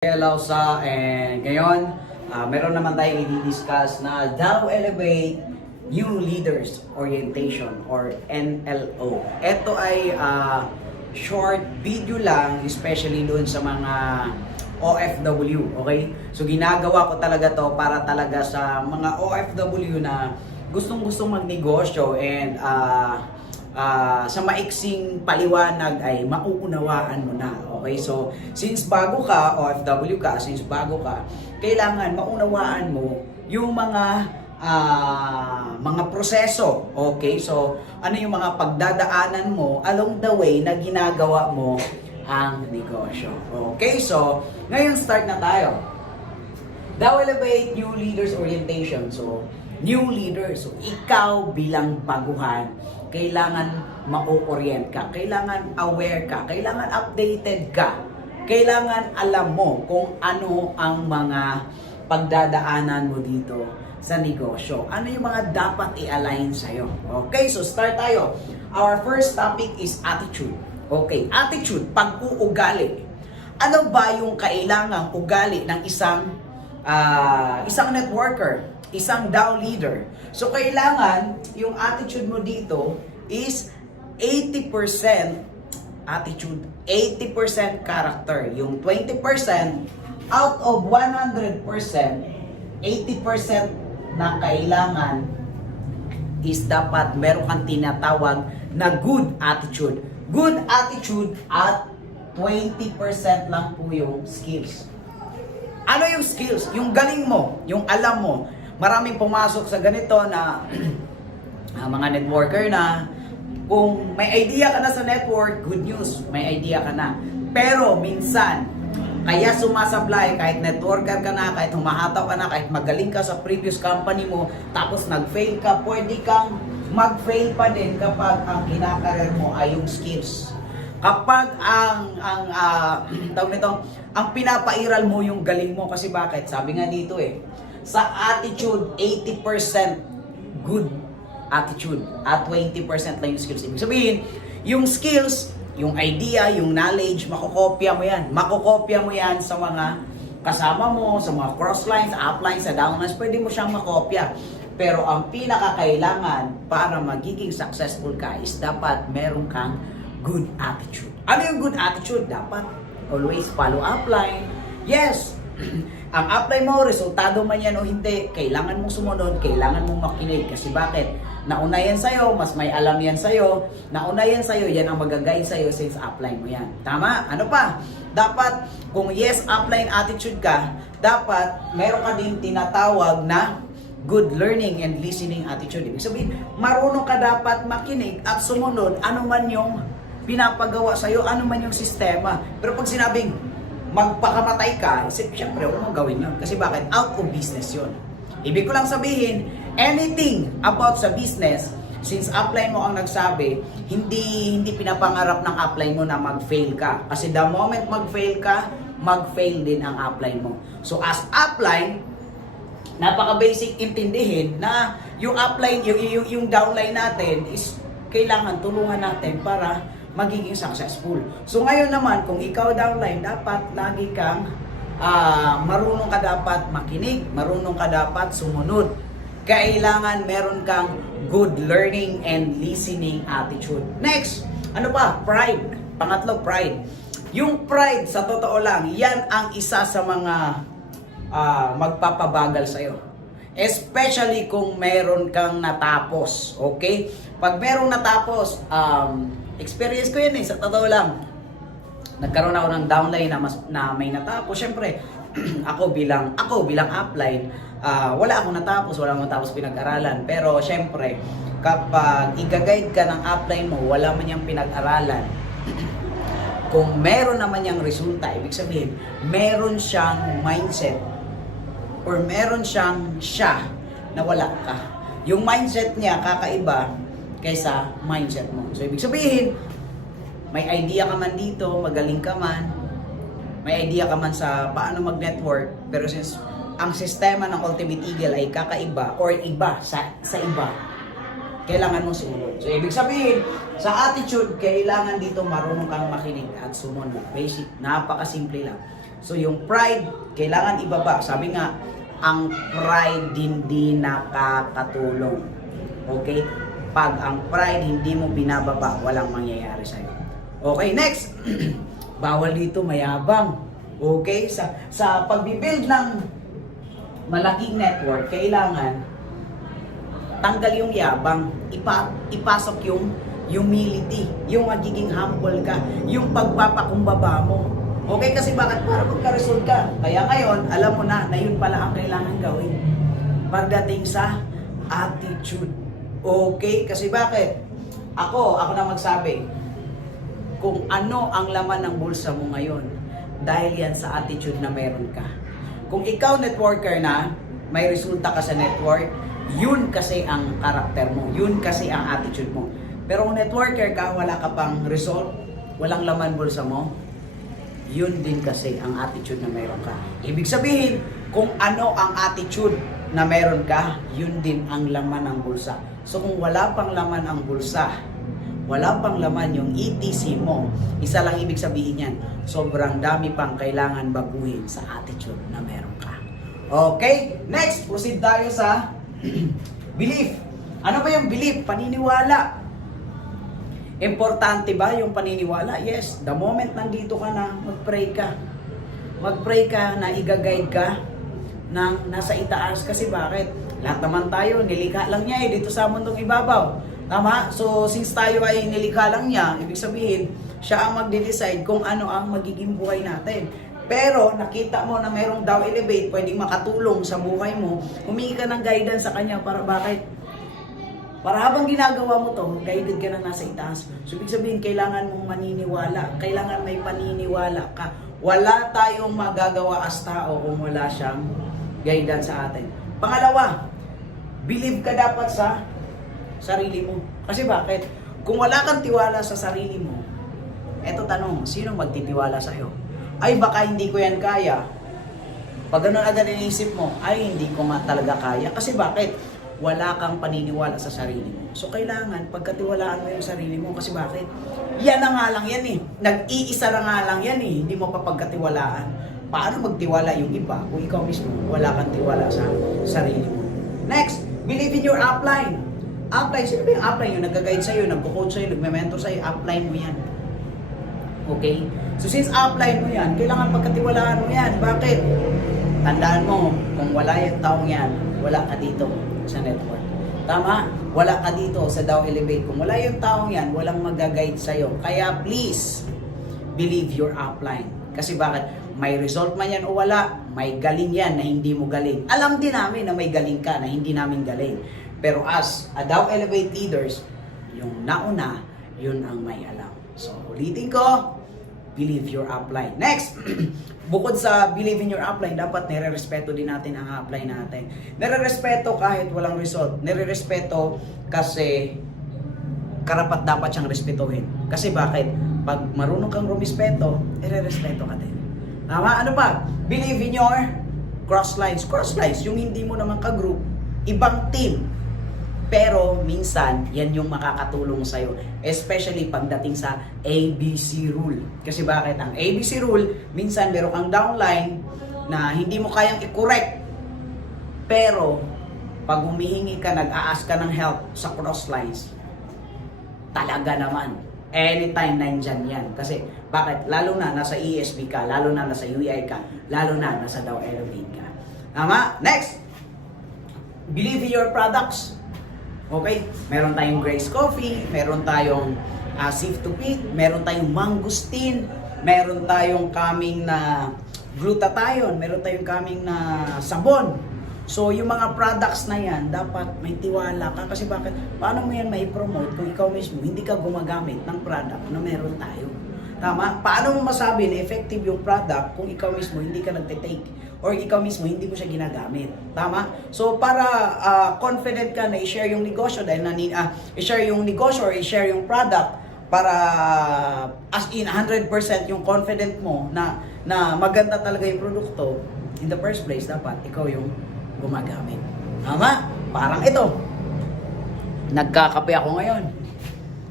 Hello and ngayon meron naman tayong i-discuss na Dow Elevate New Leaders Orientation or NLO. Ito ay short video lang, especially doon sa mga OFW, okay? So ginagawa ko talaga to para talaga sa mga OFW na gustong-gustong magnegosyo and sa maiksing paliwanag ay mauunawaan mo na. Okay? So, since bago ka, OFW ka, kailangan maunawaan mo yung mga proseso. Okay? So, ano yung mga pagdadaanan mo along the way na ginagawa mo ang negosyo. Okay? So, ngayon start na tayo. Dow Elevate New Leaders Orientation. So, new leader. So, ikaw bilang baguhan, kailangan ma-orient ka, kailangan aware ka, kailangan updated ka, kailangan alam mo kung ano ang mga pagdadaanan mo dito sa negosyo. Ano yung mga dapat i-align sa'yo. Okay, so start tayo. Our first topic is attitude. Okay, attitude, pag-uugali. Ano ba yung kailangang ugali ng isang networker, isang Dow leader? So, kailangan yung attitude mo dito is 80% attitude, 80% character. Yung 20% out of 100%, 80% na kailangan is dapat meron kang tinatawag na good attitude. Good attitude at 20% lang po yung skills. Ano yung skills? Yung galing mo, yung alam mo. Maraming pumasok sa ganito na mga networker na kung may idea ka na sa network, good news, may idea ka na. Pero minsan, kaya sumasablay, kahit networker ka na, kahit humahataw ka na, kahit magaling ka sa previous company mo, tapos nag-fail ka, pwede kang mag-fail pa din kapag ang kinakarir mo ay yung skills. Kapag ang pinapairal mo yung galing mo, kasi bakit? Sabi nga dito sa attitude, 80% good attitude at 20% lang yung skills. Ibig sabihin, yung skills, yung idea, yung knowledge, makokopya mo yan. Makokopya mo yan sa mga kasama mo, sa mga crosslines, uplines, sa downlines, pwede mo siyang makopya. Pero ang pinakakailangan para magiging successful ka is dapat meron kang good attitude. Ano yung good attitude? Dapat always follow upline. Yes, ang upline mo, resultado man yan o hindi, kailangan mong sumunod, kailangan mong makinig. Kasi bakit? Nauna yan sa'yo, mas may alam yan sa'yo, nauna yan sa'yo, yan ang mag-guide sa'yo since upline mo yan. Tama? Ano pa? Dapat, kung yes, upline attitude ka, dapat meron ka din tinatawag na good learning and listening attitude. Ibig sabihin, marunong ka dapat makinig at sumunod ano man yung pinapagawa sa'yo, ano man yung sistema. Pero pag sinabing magpakamatay ka, siyempre huwag mong gawin yun. Kasi bakit? Out of business yun. Ibig ko lang sabihin, anything about sa business, since upline mo ang nagsabi, hindi pinapangarap ng upline mo na mag-fail ka. Kasi the moment mag-fail ka, mag-fail din ang upline mo. So as upline, napaka-basic intindihin na yung upline, yung downline natin is kailangan tulungan natin para magiging successful. So ngayon naman, kung ikaw downline, dapat lagi kang marunong ka dapat makinig, marunong ka dapat sumunod. Kailangan meron kang good learning and listening attitude. Next, ano pa? Pride. Pangatlo, pride. Yung pride, sa totoo lang, yan ang isa sa mga magpapabagal sa'yo. Especially kung meron kang natapos. Okay? Pag meron natapos, experience ko yan sa totoo lang. Nagkaroon ako ng downline na may natapos. Siyempre, ako bilang upline, wala akong natapos pinag-aralan. Pero siyempre, kapag i-guide ka ng upline mo, wala man niyang pinag-aralan, kung meron naman niyang resulta, ibig sabihin, meron siyang mindset or meron siyang na wala ka. Yung mindset niya kakaiba kaysa mindset mo. So, ibig sabihin, may idea ka man dito, magaling ka man, may idea ka man sa paano mag-network, pero since ang sistema ng Ultimate Eagle ay kakaiba or iba sa iba, kailangan mong sumunod. So, ibig sabihin, sa attitude, kailangan dito marunong kang makinig at sumunod. Basic, napakasimple lang. So yung pride, kailangan ibaba. Sabi nga, ang pride hindi nakakatulong. Okay? Pag ang pride hindi mo binababa, walang mangyayari sa'yo. Okay, next. Bawal dito mayabang. Okay? Sa pagbibuild ng malaking network, kailangan tanggal yung yabang, ipasok yung humility, yung magiging humble ka, yung pagpapakumbaba mo. Okay, kasi bakit? Para magka-result ka. Kaya ngayon, alam mo na yun pala ang kailangan gawin. Pagdating sa attitude. Okay, kasi bakit? Ako na magsabi, kung ano ang laman ng bulsa mo ngayon, dahil yan sa attitude na meron ka. Kung ikaw networker na, may resulta ka sa network, yun kasi ang karakter mo, yun kasi ang attitude mo. Pero kung networker ka, wala ka pang result, walang laman bulsa mo, yun din kasi ang attitude na meron ka. Ibig sabihin, kung ano ang attitude na meron ka, yun din ang laman ng bulsa. So kung wala pang laman ang bulsa, wala pang laman yung ETC mo, isa lang ibig sabihin yan, sobrang dami pang kailangan baguhin sa attitude na meron ka. Okay, next, proceed tayo sa belief. Ano ba yung belief? Paniniwala. Importante ba yung paniniwala? Yes. The moment nandito ka na, mag-pray ka. Mag-pray ka na i-guide ka ng nasa itaas. Kasi bakit? Lahat naman tayo, nilikha lang niya dito sa mundong ibabaw. Tama? So, since tayo ay nilikha lang niya, ibig sabihin, siya ang magde-decide kung ano ang magiging buhay natin. Pero nakita mo na mayroong Dow Elevate pwedeng makatulong sa buhay mo, humingi ka ng guidance sa kanya para bakit? Para habang ginagawa mo to, guided ka na nasa itaas. So ibig sabihin, kailangan mong maniniwala, kailangan may paniniwala ka. Wala tayong magagawa as tao kung wala siyang guidance sa atin. Pangalawa, believe ka dapat sa sarili mo. Kasi bakit? Kung wala kang tiwala sa sarili mo, eto tanong, sino magtitiwala sa'yo? Ay baka hindi ko yan kaya. Pag ganun agad inisip mo, ay hindi ko nga talaga kaya. Kasi bakit? Wala kang paniniwala sa sarili mo. So kailangan pagkatiwalaan mo yung sarili mo. Kasi bakit? Yan na nga lang yan eh. Nag-iisa na nga lang yan eh. Hindi mo pa pagkatiwalaan. Paano magtiwala yung iba kung ikaw mismo wala kang tiwala sa sarili mo? Next, believe in your upline. Upline, sino ba yung upline? Yung nag-guide sa'yo, nagko-coach sa'yo, nagme-mentor sa'yo, upline mo yan. Okay? So since upline mo yan, kailangan pagkatiwalaan mo yan. Bakit? Tandaan mo, kung wala yung taong yan, wala ka dito sa network. Tama? Wala ka dito sa Dow Elevate. Kung wala yung taong yan, walang mag-guide sa'yo. Kaya please, believe your upline. Kasi bakit? May result man yan o wala, may galing yan na hindi mo galing. Alam din namin na may galing ka na hindi namin galing. Pero as a Dow Elevate leaders, yung nauna, yun ang may alam. So, ulitin ko, believe your upline. Next, bukod sa believe in your upline, dapat nire-respeto din natin ang upline natin. Nire-respeto kahit walang result. Nire-respeto kasi karapat dapat siyang respetuhin. Kasi bakit? Pag marunong kang rumispeto, nire-respeto ka din. Tama? Ano pa? Believe in your crosslines. Crosslines, yung hindi mo naman ka-group, ibang team. Pero minsan, yan yung makakatulong sa'yo. Especially pagdating sa ABC rule. Kasi bakit? Ang ABC rule, minsan meron kang downline na hindi mo kayang i-correct. Pero, pag humihingi ka, nag-a-ask ka ng help sa crosslines, talaga naman. Anytime nandyan yan. Kasi bakit? Lalo na nasa ESP ka, lalo na nasa UI ka, lalo na nasa Dow Elevate ka. Tama? Next! Believe in your products. Okay, meron tayong Grace Coffee, meron tayong Safe to Pick, meron tayong Mangosteen, meron tayong coming na glutathione, meron tayong coming na sabon. So, yung mga products na yan, dapat may tiwala ka. Kasi bakit? Paano mo yan mai-promote kung ikaw mismo hindi ka gumagamit ng product na meron tayo? Tama? Paano mo masabi na effective yung product kung ikaw mismo hindi ka nagte-take? Or ikaw mismo hindi mo siya ginagamit. Tama? So para confident ka na i-share yung negosyo dahil i-share yung negosyo or i-share yung product para as in 100% yung confident mo na maganda talaga yung produkto, in the first place dapat ikaw yung gumagamit. Tama? Parang ito. Nagkakape ako ngayon.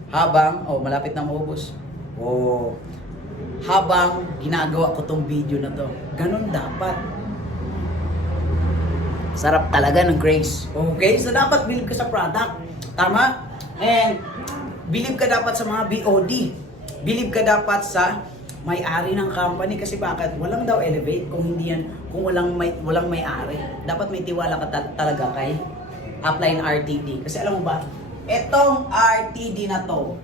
Habang malapit na maubos. habang ginagawa ko tong video na to. Ganun dapat. Sarap talaga ng Grace. Okay? So dapat believe ka sa product. Tama? And believe ka dapat sa mga BOD. Believe ka dapat sa may-ari ng company. Kasi bakit? Walang daw elevate kung hindi yan, kung walang may-ari. Dapat may tiwala ka talaga kay Upline RTD. Kasi alam mo ba, etong RTD na to,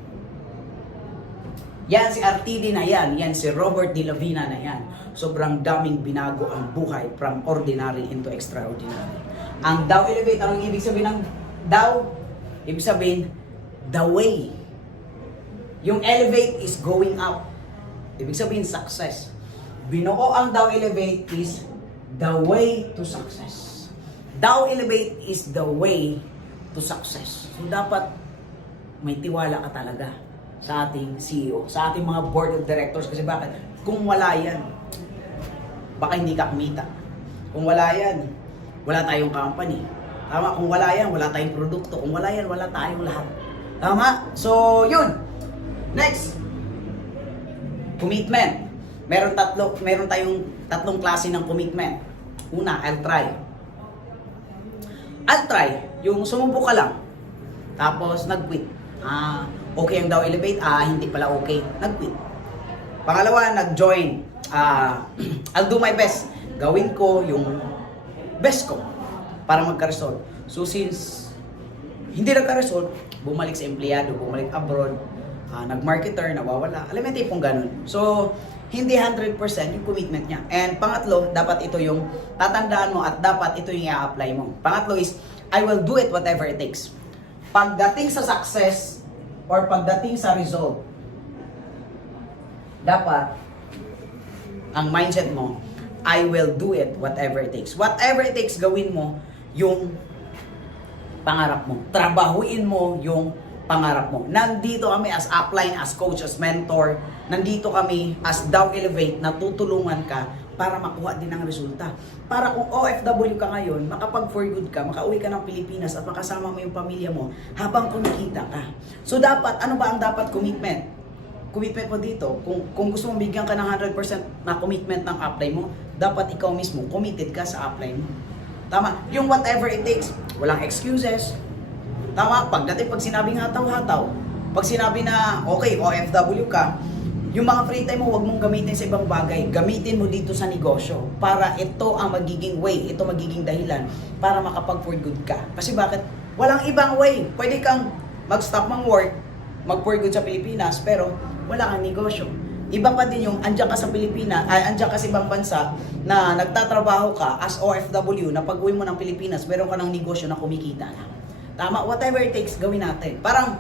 yan si RTD na yan, yan si Robert De La Vina na yan. Sobrang daming binago ang buhay from ordinary into extraordinary. Ang Dow Elevate, anong ibig sabihin ng Dow? Ibig sabihin, the way. Yung elevate is going up. Ibig sabihin, success. Binuo ang Dow Elevate is the way to success. Dow Elevate is the way to success. So dapat may tiwala ka talaga sa ating CEO, sa ating mga board of directors. Kasi bakit? Kung wala yan, baka hindi ka kumita. Kung wala yan, wala tayong company. Tama? Kung wala yan, wala tayong produkto. Kung wala yan, wala tayong lahat. Tama? So, yun. Next. Commitment. Meron tayong tatlong klase ng commitment. Una, I'll try. I'll try. Yung sumubok ka lang. Tapos, nag-quit. Okay ang Dow Elevate. Hindi pala okay. Nag-quit. Pangalawa, nag-join. I'll do my best. Gawin ko yung best ko para magka-result. So since hindi nagka-result, bumalik sa empleyado, bumalik abroad, nag-marketer, nawawala. Alam mo yung tipong ganun. So, hindi 100% yung commitment niya. And pangatlo, dapat ito yung tatandaan mo at dapat ito yung i-apply mo. Pangatlo is, I will do it whatever it takes. Pagdating sa success or pagdating sa result, dapat ang mindset mo, I will do it whatever it takes. Whatever it takes, gawin mo yung pangarap mo. Trabahuin mo yung pangarap mo. Nandito kami as upline, as coach, as mentor. Nandito kami as Dow Elevate na tutulungan ka para makuha din ang resulta. Para kung OFW ka ngayon, makapag-for good ka, makauwi ka ng Pilipinas at makasama mo yung pamilya mo habang kumikita ka. So dapat, ano ba ang dapat commitment? Commitment mo dito, kung gusto mong bigyan ka ng 100% na commitment ng apply mo, dapat ikaw mismo committed ka sa apply mo. Tama? Yung whatever it takes, walang excuses. Tama? Pag sinabing hataw-hataw, pag sinabi na, okay, OFW ka, yung mga free time mo, huwag mong gamitin sa ibang bagay. Gamitin mo dito sa negosyo para ito ang magiging way, ito magiging dahilan para makapag-for good ka. Kasi bakit? Walang ibang way. Pwede kang mag-stop ng work, mag-for good sa Pilipinas, pero wala kang negosyo. Iba pa din yung andyan ka sa Pilipinas, andyan ka sa ibang bansa na nagtatrabaho ka as OFW na pag-uwi mo ng Pilipinas, meron ka ng negosyo na kumikita na. Tama? Whatever it takes, gawin natin. Parang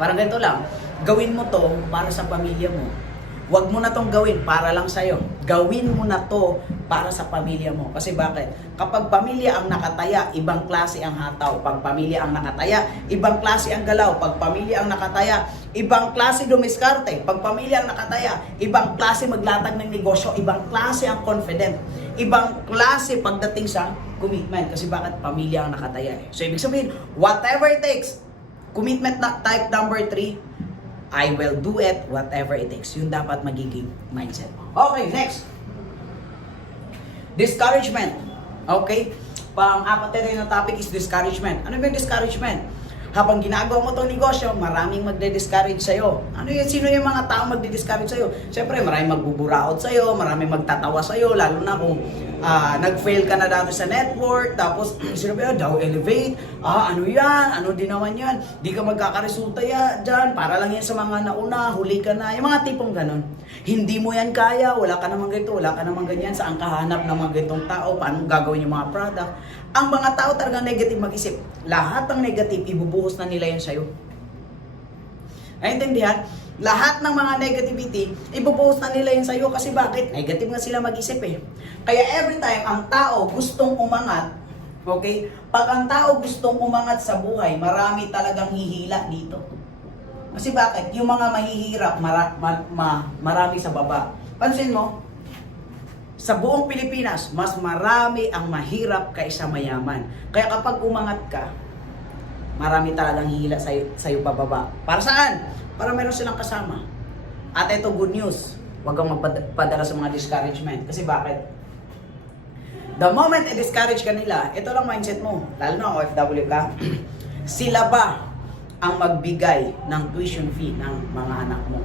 ganito lang. Gawin mo to para sa pamilya mo. Huwag mo na tong gawin para lang sa'yo. Gawin mo na to para sa pamilya mo. Kasi bakit? Kapag pamilya ang nakataya, ibang klase ang hataw. Pag pamilya ang nakataya, ibang klase ang galaw. Pag pamilya ang nakataya, ibang klase dumiskarte. Pag pamilya ang nakataya, ibang klase maglatag ng negosyo. Ibang klase ang confident. Ibang klase pagdating sa commitment. Kasi bakit? Pamilya ang nakataya. So, ibig sabihin, whatever it takes, commitment na type number 3, I will do it whatever it takes. Yun dapat magiging mindset. Okay, next. Discouragement. Okay? Pang-apat na topic is discouragement. Ano ba yung discouragement? Habang ginagawa mo itong negosyo, maraming magde-discourage sa'yo. Sino yung mga tao magde-discourage sa'yo? Siyempre, maraming magbuburaot sa'yo, maraming magtatawa sa'yo, lalo na kung nag-fail ka na dati sa network, tapos sinabi, Dow Elevate, ano yan, ano din naman yan, di ka magkakaresulta dyan, para lang yan sa mga nauna, huli ka na, yung mga tipong ganon. Hindi mo yan kaya, wala ka naman ganito, wala ka naman ganyan, saan ka hanap ng mga ganitong tao, paano gagawin yung mga product. Ang mga tao talagang negative mag-isip. Lahat ng negative, ibubuhos na nila yan sa'yo. Naintindihan? Lahat ng mga negativity, ibubuhos na nila yan sa'yo. Kasi bakit? Negative nga sila mag-isip eh. Kaya every time ang tao gustong umangat, okay? Pag ang tao gustong umangat sa buhay, marami talagang hihila dito. Kasi bakit? Yung mga mahihirap, marami sa baba. Pansin mo, sa buong Pilipinas, mas marami ang mahirap kaysa mayaman. Kaya kapag umangat ka, marami talagang hihila sa'yo pababa. Para saan? Para meron silang kasama. At ito good news, huwag kang magpadala sa mga discouragement. Kasi bakit? The moment i-discourage ka nila, ito lang mindset mo, lalo na OFW ka, sila ba ang magbigay ng tuition fee ng mga anak mo?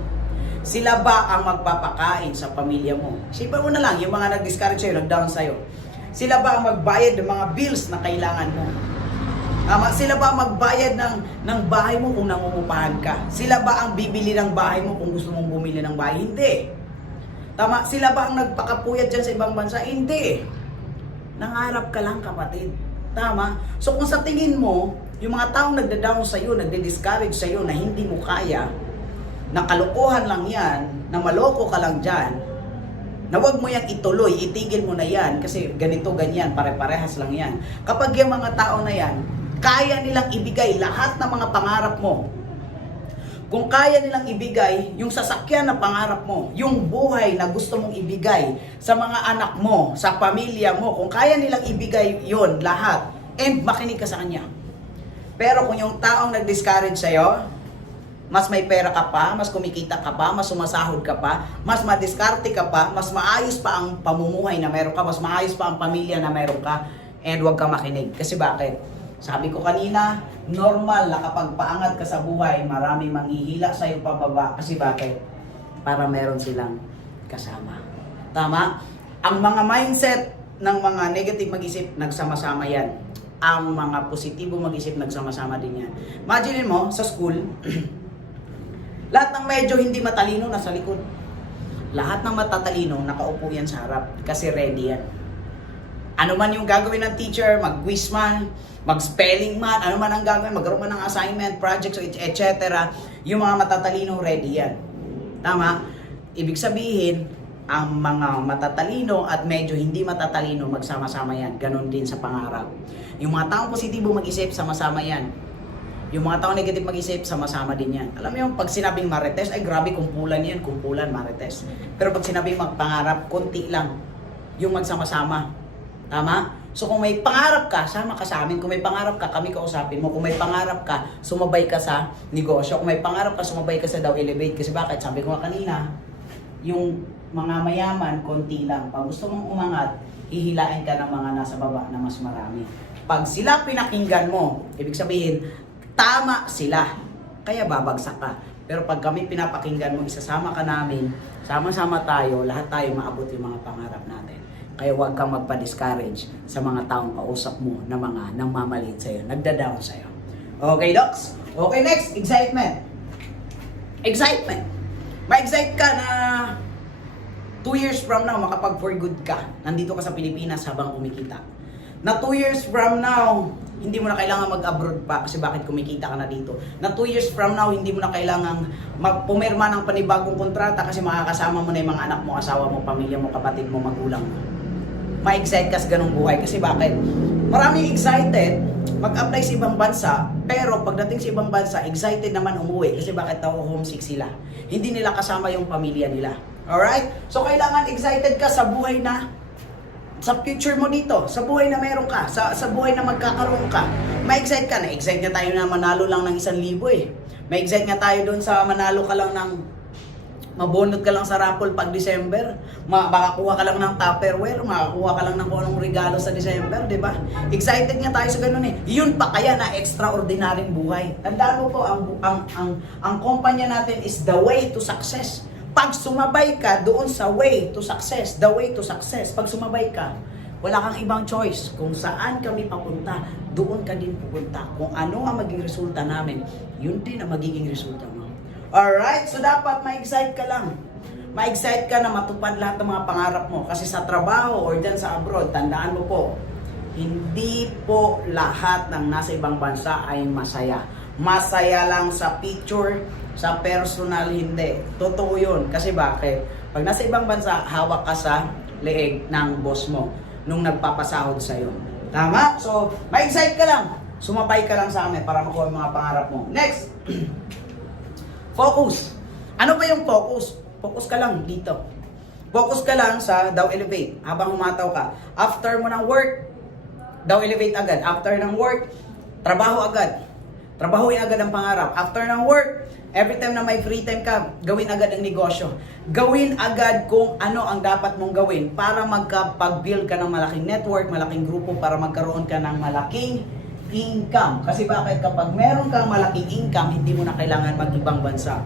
Sila ba ang magpapakain sa pamilya mo? Sipan mo na lang, yung mga nag-discourage sa'yo, nag-down sa'yo. Sila ba ang magbayad ng mga bills na kailangan mo? Sila ba ang magbayad ng bahay mo kung nangungupahan ka? Sila ba ang bibili ng bahay mo kung gusto mong bumili ng bahay? Hindi. Tama? Sila ba ang nagpakapuyat dyan sa ibang bansa? Hindi. Nangarap ka lang, kapatid. Tama? So kung sa tingin mo, yung mga taong nagda-down sa'yo, nagdi-discourage sa'yo na hindi mo kaya, na kalokohan lang yan, na maloko ka lang dyan, na wag mo yan ituloy, itigil mo na yan, kasi ganito, ganyan, pare-parehas lang yan. Kapag yung mga tao na yan, kaya nilang ibigay lahat ng mga pangarap mo. Kung kaya nilang ibigay yung sasakyan na pangarap mo, yung buhay na gusto mong ibigay sa mga anak mo, sa pamilya mo, kung kaya nilang ibigay yon lahat, and makinig ka sa kanya. Pero kung yung taong nag-discourage sa'yo, mas may pera ka pa, mas kumikita ka pa, mas sumasahod ka pa, mas madiskarte ka pa, mas maayos pa ang pamumuhay na meron ka, mas maayos pa ang pamilya na meron ka, and huwag ka makinig. Kasi bakit? Sabi ko kanina, normal na kapag paangat ka sa buhay, marami manghihila sa iyo pababa. Kasi bakit? Para meron silang kasama. Tama? Ang mga mindset ng mga negative mag-isip, nagsama-sama yan. Ang mga positibo mag-isip, nagsama-sama din yan. Imagine mo, sa school, lahat ng medyo hindi matalino nasa likod. Lahat ng matatalino, nakaupo yan sa harap. Kasi ready yan. Ano man yung gagawin ng teacher, mag-quiz man, mag-spelling man, ano man ang gagawin, magkaroon man ng assignment, projects, etc. Yung mga matatalino, ready yan. Tama? Ibig sabihin, ang mga matatalino at medyo hindi matatalino, magsama-sama yan. Ganon din sa pangarap. Yung mga taong positibo mag-isip, sama-sama yan. Yung mga taong negative mag-isip, sama-sama din yan. Alam mo yung pag sinabing marites, ay grabe, kumpulan yan, kumpulan, marites. Pero pag sinabing magpangarap, konti lang yung magsama-sama. Tama? So kung may pangarap ka, sama ka sa amin. Kung may pangarap ka, kami kausapin mo. Kung may pangarap ka, sumabay ka sa negosyo. Kung may pangarap ka, sumabay ka sa Daw Elevate. Kasi bakit? Sabi ko nga kanina, yung mga mayaman, konti lang. Pag gusto mong umangat, hihilain ka ng mga nasa baba na mas marami. Pag sila pinakinggan mo, ibig sabihin, tama sila. Kaya babagsak ka. Pero pag kami pinapakinggan mo, isasama ka namin, sama-sama tayo, lahat tayo maabot yung mga pangarap natin. Kaya huwag kang magpa-discourage sa mga taong kausap mo na mga namamalit sa'yo, nagda-down sa'yo. Okay, Docs? Okay, next, excitement. Excitement. Ma-excite ka na 2 years from now, makapag-for good ka. Nandito ka sa Pilipinas habang kumikita. Na 2 years from now, hindi mo na kailangan mag-abroad pa kasi bakit kumikita ka na dito. Na 2 years from now, hindi mo na kailangan magpumirma ng panibagong kontrata kasi makakasama mo na yung mga anak mo, asawa mo, pamilya mo, kapatid mo, magulang mo. Ma-excite ka sa ganung buhay. Kasi bakit? Maraming excited mag-apply sa ibang bansa, pero pagdating sa ibang bansa, excited naman umuwi. Kasi bakit daw homesick sila? Hindi nila kasama yung pamilya nila. Alright? So kailangan excited ka sa buhay na, sa future mo dito, sa buhay na meron ka, sa buhay na magkakaroon ka. Ma-excite ka na. Excite nga tayo na manalo lang ng 1,000 eh. Ma-excite nga tayo doon sa manalo ka lang ng mabonot ka lang sa raffle pag December, makakuha ka lang ng Tupperware, makakuha ka lang ng kung anong regalo sa December, di ba? Excited nga tayo sa ganun eh. Yun pa kaya na extraordinaryong buhay. Tandaan mo po, ang kumpanya natin is the way to success. Pag sumabay ka doon sa way to success, the way to success, pag sumabay ka, wala kang ibang choice. Kung saan kami papunta, doon ka din pupunta. Kung ano ang maging resulta namin, yun din ang magiging resulta mo. Alright, so dapat ma-excite ka lang. Ma-excite ka na matupad lahat ng mga pangarap mo. Kasi sa trabaho or dyan sa abroad, tandaan mo po, hindi po lahat ng nasa ibang bansa ay masaya. Masaya lang sa picture, sa personal, hindi. Totoo yun. Kasi bakit? Pag nasa ibang bansa, hawak ka sa leeg ng boss mo nung nagpapasahod sa'yo. Tama? So, ma-excite ka lang. Sumabay ka lang sa amin para makuha yung mga pangarap mo. Next! Focus. Ano ba yung focus? Focus ka lang dito. Focus ka lang sa Daw Elevate habang humataw ka. After mo ng work, Daw Elevate agad. After ng work, trabaho agad. Trabahuin agad ang pangarap. After ng work, Every time na may free time ka, gawin agad ang negosyo. Gawin agad kung ano ang dapat mong gawin para magkapag-build ka ng malaking network, malaking grupo, para magkaroon ka ng malaking income. Kasi bakit? Kapag meron kang malaking income, hindi mo na kailangan mag-ibang bansa.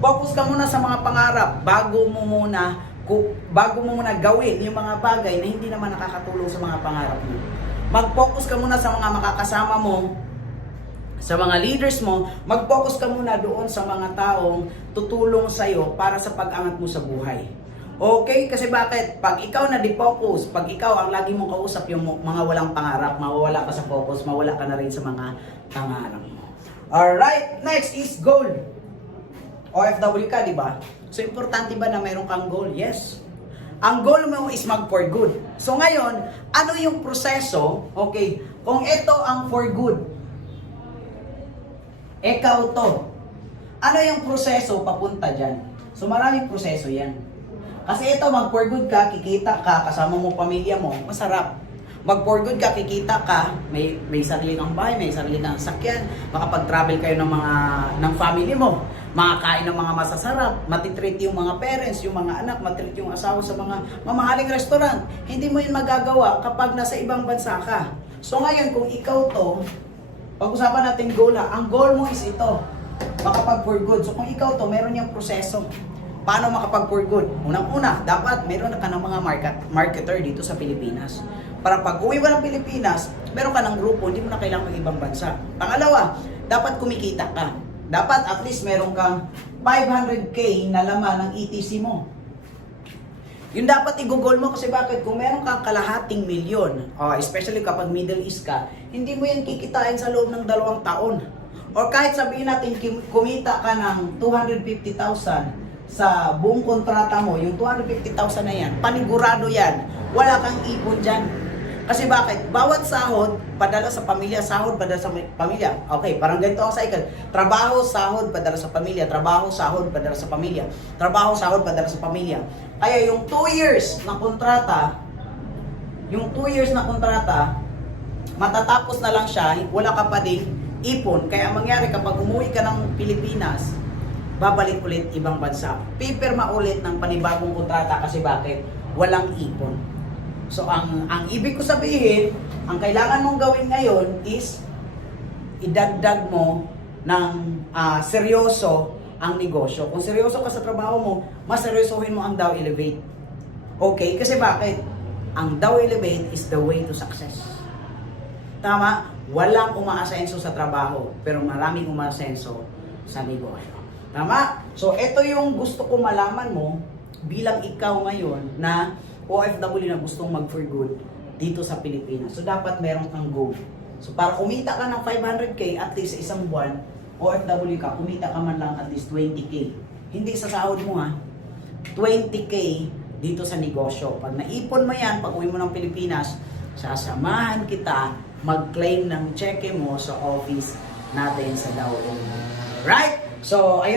Focus ka muna sa mga pangarap bago mo muna gawin yung mga bagay na hindi naman nakakatulong sa mga pangarap mo. Mag-focus ka muna sa mga makakasama mo, sa mga leaders mo, mag-focus ka muna doon sa mga taong tutulong sa'yo para sa pag-angat mo sa buhay. Okay? Kasi bakit? Pag ikaw na di-focus, pag ikaw ang lagi mong kausap yung mga walang pangarap, mawawala ka sa focus, mawala ka na rin sa mga pangarap mo. Alright, next is goal. OFW ka, di ba? So, importante ba na mayroon kang goal? Yes. Ang goal mo is mag for good. So, ngayon, ano yung proseso? Okay, kung ito ang for good, ikaw to. Ano yung proseso papunta dyan? So maraming proseso yan. Kasi ito, mag for good ka, kikita ka, kasama mo pamilya mo, masarap. Mag for good ka, kikita ka, may sarili kang bahay, may sarili kang sakyan, makapag-travel kayo ng family mo, makakain ng mga masasarap, matitreat yung mga parents, yung mga anak, matitreat yung asawa sa mga mamahaling restaurant. Hindi mo yun magagawa kapag nasa ibang bansa ka. So ngayon, kung ikaw to, pag-usapan natin goal ha. Ang goal mo is ito, makapag for good. So kung ikaw to, meron yung proseso. Paano makapag for good? Unang-una, dapat meron ka ng mga marketer dito sa Pilipinas. Para pag uwi mo ng Pilipinas, meron ka ng grupo, hindi mo na kailangan mag-ibang bansa. Pangalawa, dapat kumikita ka. Dapat at least meron kang 500k na laman ng ETC mo. Yung dapat i-goal mo kasi bakit? Kung meron kang kalahating milyon, especially kapag Middle East ka, hindi mo yan kikitain sa loob ng 2 taon. Or kahit sabihin natin kumita ka ng 250,000 sa buong kontrata mo, yung 250,000 na yan, panigurado yan, wala kang ipon dyan. Kasi bakit? Bawat sahod, padala sa pamilya, sahod, padala sa pamilya. Okay, parang ganito ang cycle. Trabaho, sahod, padala sa pamilya. Trabaho, sahod, padala sa pamilya. Trabaho, sahod, padala sa pamilya. Kaya yung 2 years na kontrata, matatapos na lang siya, wala ka pa din ipon. Kaya ang mangyari kapag umuwi ka ng Pilipinas, babalik ulit ibang bansa. Pipirma ulit ng panibagong kontrata kasi bakit? Walang ipon. So, ang ibig ko sabihin, ang kailangan mong gawin ngayon is idagdag mo ng seryoso ang negosyo. Kung seryoso ka sa trabaho mo, mas seryosohin mo ang Dow Elevate. Okay? Kasi bakit? Ang Dow Elevate is the way to success. Tama? Walang umaasenso sa trabaho, pero maraming umaasenso sa negosyo. Tama? So, ito yung gusto ko malaman mo bilang ikaw ngayon na OFW na gustong mag for good dito sa Pilipinas. So, dapat meron kang goal. So, para kumita ka ng 500k at least isang buwan, OFW ka, kumita ka man lang at least 20k. Hindi sa sahod mo ha, 20k dito sa negosyo. Pag naipon mo yan, pag uwi mo ng Pilipinas, sasamahan kita mag-claim ng cheque mo sa office natin sa Dow. Right? So, ayun.